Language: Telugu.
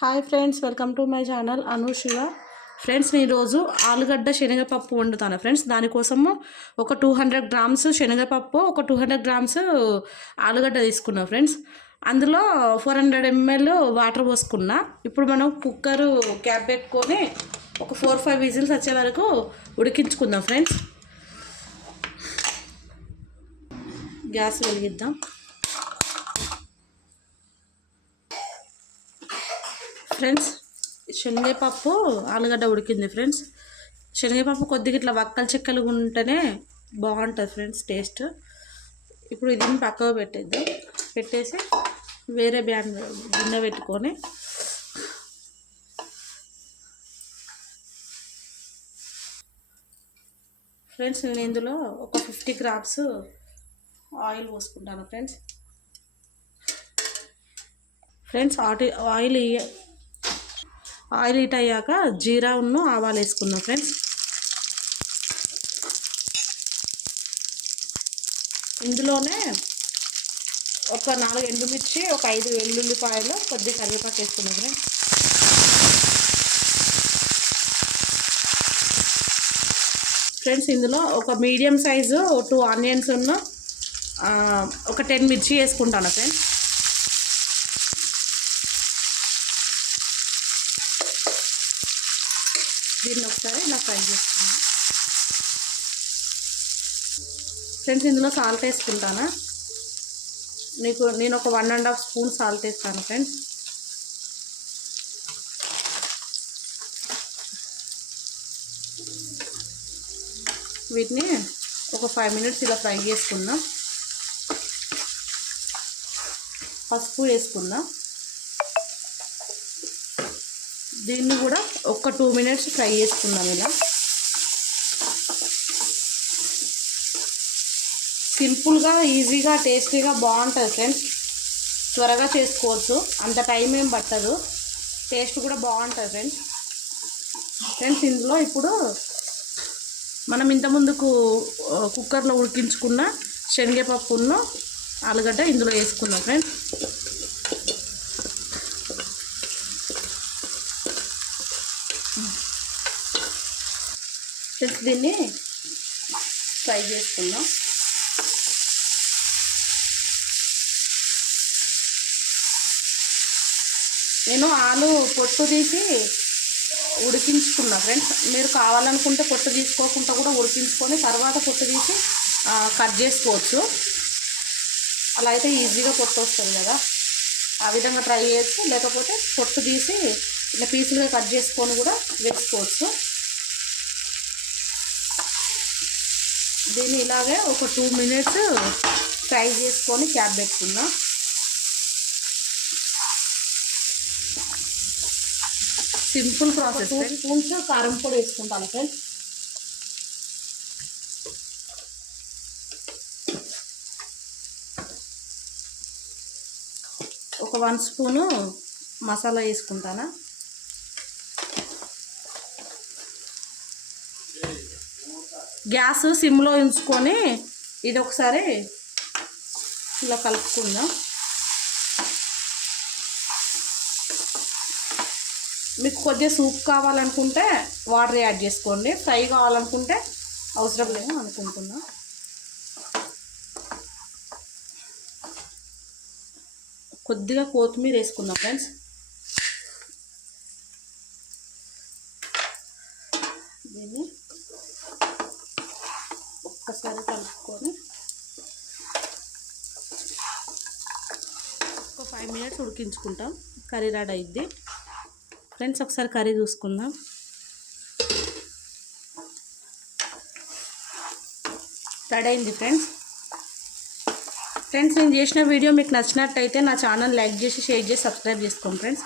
Hi friends welcome to my channel Anu Shiva friends నేను ఈరోజు ఆలుగడ్డ శనగపప్పు వండుతాను. ఫ్రెండ్స్ దానికోసము ఒక టూ హండ్రెడ్ గ్రామ్స్ శనగపప్పు ఒక టూ హండ్రెడ్ గ్రామ్స్ ఆలుగడ్డ తీసుకున్నా ఫ్రెండ్స్. అందులో ఫోర్ హండ్రెడ్ ఎంఎల్ వాటర్ పోసుకున్నా. ఇప్పుడు మనం కుక్కర్ క్యాప్ పెట్టుకొని ఒక ఫోర్ ఫైవ్ విజిల్స్ వచ్చే వరకు ఉడికించుకుందాం ఫ్రెండ్స్. గ్యాస్ వెలిగిద్దాం. ఫ్రెండ్స్ శనగపప్పు ఆలుగడ్డ ఉడికింది ఫ్రెండ్స్. శనగపప్పు కొద్దిగా ఇట్లా వక్కలు చెక్కలు ఉంటేనే బాగుంటుంది ఫ్రెండ్స్ టేస్ట్. ఇప్పుడు ఇది పక్కకు పెట్టేద్దాం. పెట్టేసి వేరే బ్యాన్ గిన్నె పెట్టుకొని ఫ్రెండ్స్ నేను ఇందులో ఒక ఫిఫ్టీ గ్రామ్స్ ఆయిల్ పోసుకుంటాను ఫ్రెండ్స్. ఫ్రెండ్స్ ఆటి ఆయిల్ ఆయిల్ హీట్ అయ్యాక జీరా ఉన్ను ఆవాలు వేసుకుందాం ఫ్రెండ్స్. ఇందులోనే ఒక నాలుగు ఎండుమిర్చి ఒక ఐదు వెల్లుల్లిపాయలు కొద్దిగా కరివేపాకు వేసుకున్నాం ఫ్రెండ్స్. ఫ్రెండ్స్ ఇందులో ఒక మీడియం సైజు టూ ఆనియన్స్ ఉన్న ఒక టెన్ మిర్చి వేసుకుంటాను ఫ్రెండ్స్. దీన్ని ఒకసారి ఇలా ఫ్రై చేసుకున్నాను ఫ్రెండ్స్ ఇందులో సాల్ట్ వేసుకుంటానా? నీకు నేను ఒక one and half spoon salt వేస్తాను ఫ్రెండ్స్. వీటిని ఒక ఫైవ్ మినిట్స్ ఇలా ఫ్రై చేసుకుందాం. పసుపు వేసుకుందాం. దీన్ని కూడా ఒక టూ మినిట్స్ ఫ్రై చేసుకుందాం ఇలా. సింపుల్గా ఈజీగా టేస్టీగా బాగుంటుంది ఫ్రెండ్స్. త్వరగా చేసుకోవచ్చు. అంత టైం ఏం పట్టదు. టేస్ట్ కూడా బాగుంటుంది ఫ్రెండ్స్. ఫ్రెండ్స్ ఇందులో ఇప్పుడు మనం ఇంతకుముందుకు కుక్కర్లో ఉడికించుకున్న శనగపప్పును ఆలుగడ్డ ఇందులో వేసుకుందాం ఫ్రెండ్స్. ఫ్రెండ్స్ దీన్ని ఫ్రై చేసుకుందాం. నేను ఆలు పొట్టు తీసి ఉడికించుకున్నా ఫ్రెండ్స్. మీరు కావాలనుకుంటే పొట్టు తీసుకోకుండా కూడా ఉడికించుకొని తర్వాత పొట్టు తీసి కట్ చేసుకోవచ్చు. అలా అయితే ఈజీగా పొట్టు వస్తుంది కదా. ఆ విధంగా ట్రై చేయొచ్చు. లేకపోతే పొట్టు తీసి ఇలా పీసులుగా కట్ చేసుకొని కూడా వేసుకోవచ్చు. దీన్ని ఇలాగే ఒక టూ మినిట్స్ ఫ్రై చేసుకొని క్యాప్ పెట్టుకుందాం. సింపుల్ ప్రాసెస్ టూ స్పూన్స్ కారం పొడి వేసుకుంటాను ఫ్రెండ్స్. ఒక వన్ స్పూను మసాలా వేసుకుంటానా? గ్యాస్ సిమ్లో ఉంచుకొని ఇది ఒకసారి ఇలా కలుపుకుందాం. మీకు కొద్దిగా సూప్ కావాలనుకుంటే వాటర్ యాడ్ చేసుకోండి. ఫ్రై కావాలనుకుంటే అవసరం లేదు అనుకుంటున్నా. కొద్దిగా కొత్తిమీర వేసుకుందాం ఫ్రెండ్స్ దీన్ని ఒకసారి కలుపుకొని ఒక ఫైవ్ మినిట్స్ ఉడికించుకుంటాం. కర్రీ రెడీ అయింది ఫ్రెండ్స్ ఒకసారి కర్రీ చూసుకుందాం. రెడీ అయింది ఫ్రెండ్స్. ఫ్రెండ్స్ నేను చేసిన వీడియో మీకు నచ్చినట్టయితే నా ఛానల్ లైక్ చేసి షేర్ చేసి సబ్స్క్రైబ్ చేసుకోండి ఫ్రెండ్స్.